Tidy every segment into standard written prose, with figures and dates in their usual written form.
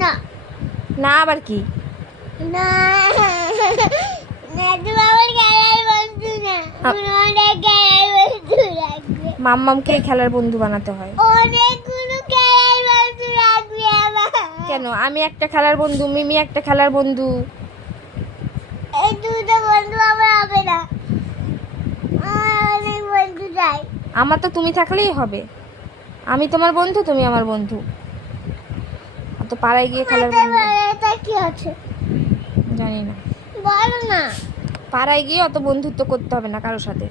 না না আবার কি? না না তুমি আমার খেলার বন্ধু না, তুমি অনেক খেলার বন্ধু রাখবে। মাম্মামকে খেলার বন্ধু বানাতে হয়। অনেকগুলো খেলার বন্ধু রাখবে আমার। কেন? আমি একটা খেলার বন্ধু, মিমি একটা খেলার বন্ধু। এই দুটো বন্ধু আমার হবে না, আমার অনেক বন্ধু চাই। আমার তো তুমি থাকলেই হবে। আমি তোমার বন্ধু, তুমি আমার বন্ধু। তো পাড়ায় গিয়ে খেলার বন্ধু এটা কি আছে জানি না। বলো না। পাড়ায় গিয়ে অত বন্ধুত্ব করতে হবে না কারোর সাথে।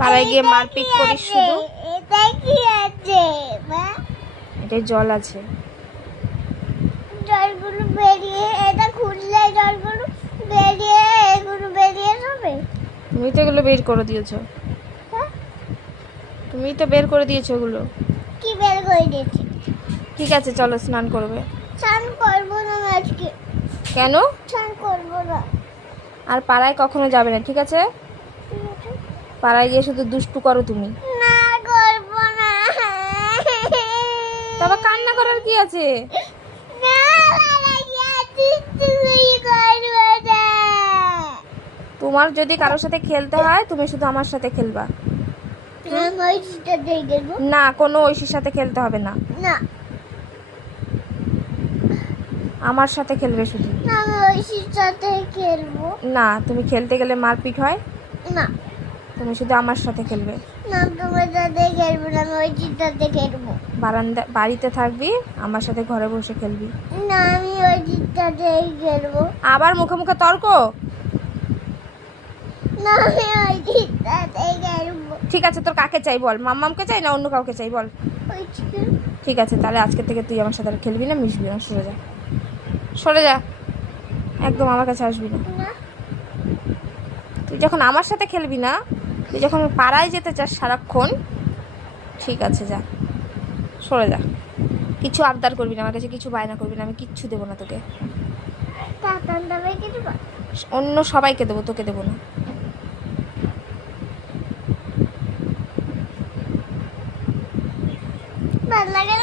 পাড়ায় গিয়ে মারপিট করিস শুধু। এটা কি আছে মা? এটা জল আছে। জলগুলো বেরিয়ে, এটা খুললে জলগুলো বেরিয়ে, এগুলো বেরিয়ে যাবে। তুমি তো এগুলো বের করে দিয়েছো। হ্যাঁ? তুমি তো বের করে দিয়েছো ওগুলো। কি বের করে দিয়েছি? ঠিক আছে চলো স্নান করবে। স্নান করবো না আমি আজকে, কেন? স্নান করবো না। আর পাড়ায় কখনো যাবে না, ঠিক আছে? ঠিক আছে? পাড়ায় গিয়ে শুধু দুষ্টু করো তুমি। না করবো না। তবে কান্না করার কি আছে? না বাবা, তুমি করবো না। তোমার যদি কারোর সাথে খেলতে হয় তুমি শুধু আমার সাথে খেলবা। আমি ওই চিটা দিয়ে দেবো। না, কোনো ঐশীর সাথে খেলতে হবে না। না আমার সাথে খেলবে শুধু। না, আমি ওই সাথে খেলবো না, তুমি খেলতে গেলে মারপিট হয়। না। তুমি শুধু আমার সাথে খেলবে। না তোমার সাথে খেলবো না, আমি ওই চিটাতে খেলবো। বাড়িতে থাকবি, আমার সাথে ঘরে বসে খেলবি। না আমি ওই চিটাতেই খেলবো। আবার মুখে মুখে তর্ক। না আমি ওই চিটাতেই খেলবো। ঠিক আছে, তোর কাকে চাই বল? মাম্মামকে চাই না অন্য কাউকে চাই বল? ওই চিটা। ঠিক আছে, তাহলে আজকে থেকে তুই আমার সাথে আর খেলবি না, মিশবি না। সরে যা, সরে যা, একদম আমার কাছে আসবি না। না তুই যখন আমার সাথে খেলবি না, তুই যখন পাড়ায় যেতে চাস সারাক্ষণ, ঠিক আছে যা, সরে যা। কিছু আবদার করবি না আমার কাছে, কিছু বায়না করবি না, আমি কিচ্ছু দেবো না তোকে। তাতান দাবাই কিছু অন্য সবাইকে দেবো, তোকে দেবো না। ভালো লাগে